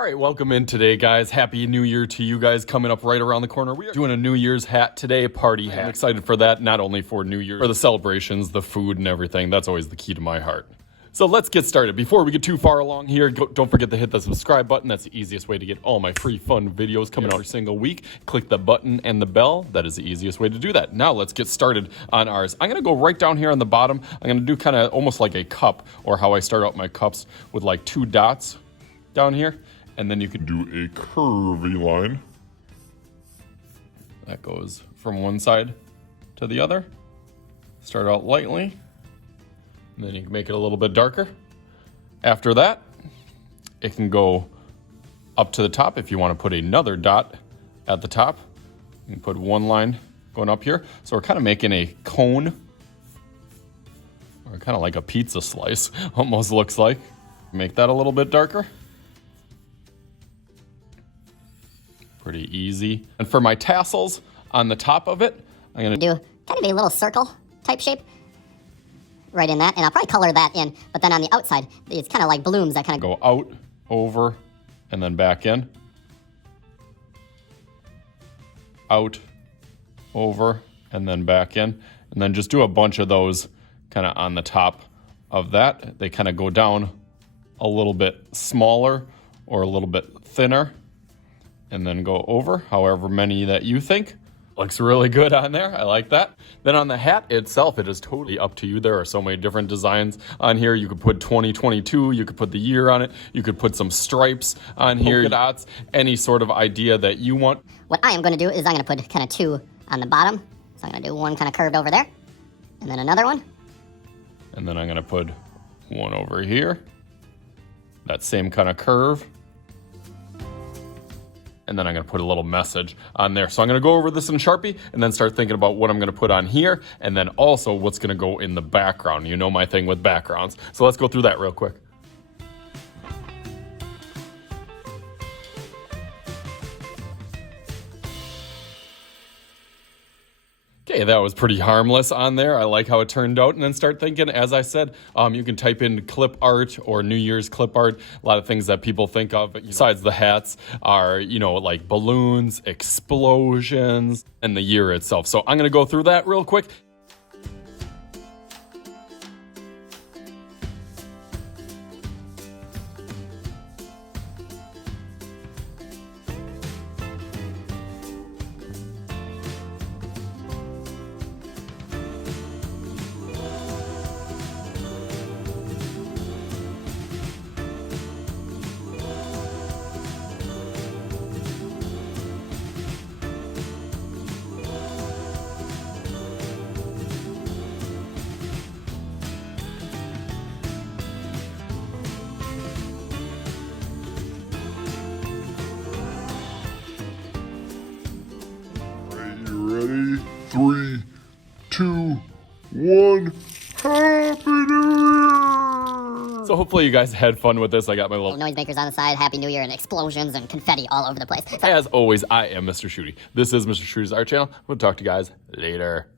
All right, welcome in today, guys. Happy New Year to you guys coming up right around the corner. We are doing a New Year's hat today, party hat. I'm excited for that, not only for New Year, for the celebrations, the food and everything. That's always the key to my heart. So let's get started. Before we get too far along here, don't forget to hit the subscribe button. That's the easiest way to get all my free fun videos coming out every single week. Click the button and the bell. That is the easiest way to do that. Now let's get started on ours. I'm gonna go right down here on the bottom. I'm gonna do kind of almost like a cup, or how I start out my cups with like 2 dots down here. And then you could do a curvy line that goes from one side to the other. Start out lightly, and then you can make it a little bit darker. After that, it can go up to the top if you want to put another dot at the top. You can put one line going up here. So we're kind of making a cone, or kind of like a pizza slice, almost looks like. Make that a little bit darker. Pretty easy. And for my tassels on the top of it, I'm gonna do kind of a little circle type shape right in that, and I'll probably color that in, but then on the outside, it's kind of like blooms that kind of go out, over, and then back in. Out, over, and then back in. And then just do a bunch of those kind of on the top of that. They kind of go down a little bit smaller or a little bit thinner, and then go over however many that you think. Looks really good on there. I like that. Then on the hat itself, it is totally up to you. There are so many different designs on here. You could put 2022, you could put the year on it, you could put some stripes on here, dots, any sort of idea that you want. What I am going to do is I'm going to put kind of 2 on the bottom. So I'm going to do one kind of curved over there, and then another one. And then I'm going to put one over here. That same kind of curve. And then I'm gonna put a little message on there. So I'm gonna go over this in Sharpie and then start thinking about what I'm gonna put on here, and then also what's gonna go in the background. You know my thing with backgrounds. So let's go through that real quick. Okay, that was pretty harmless on there. I like how it turned out. And then start thinking, as I said, you can type in clip art or New Year's clip art. A lot of things that people think of, besides the hats, are, like balloons, explosions, and the year itself. So I'm gonna go through that real quick. Ready? 3, 2, 1. Happy New Year! So hopefully you guys had fun with this. I got my little noisemakers on the side, Happy New Year, and explosions and confetti all over the place. As always, I am Mr. Shooty. This is Mr. Shooty's Art Channel. We'll talk to you guys later.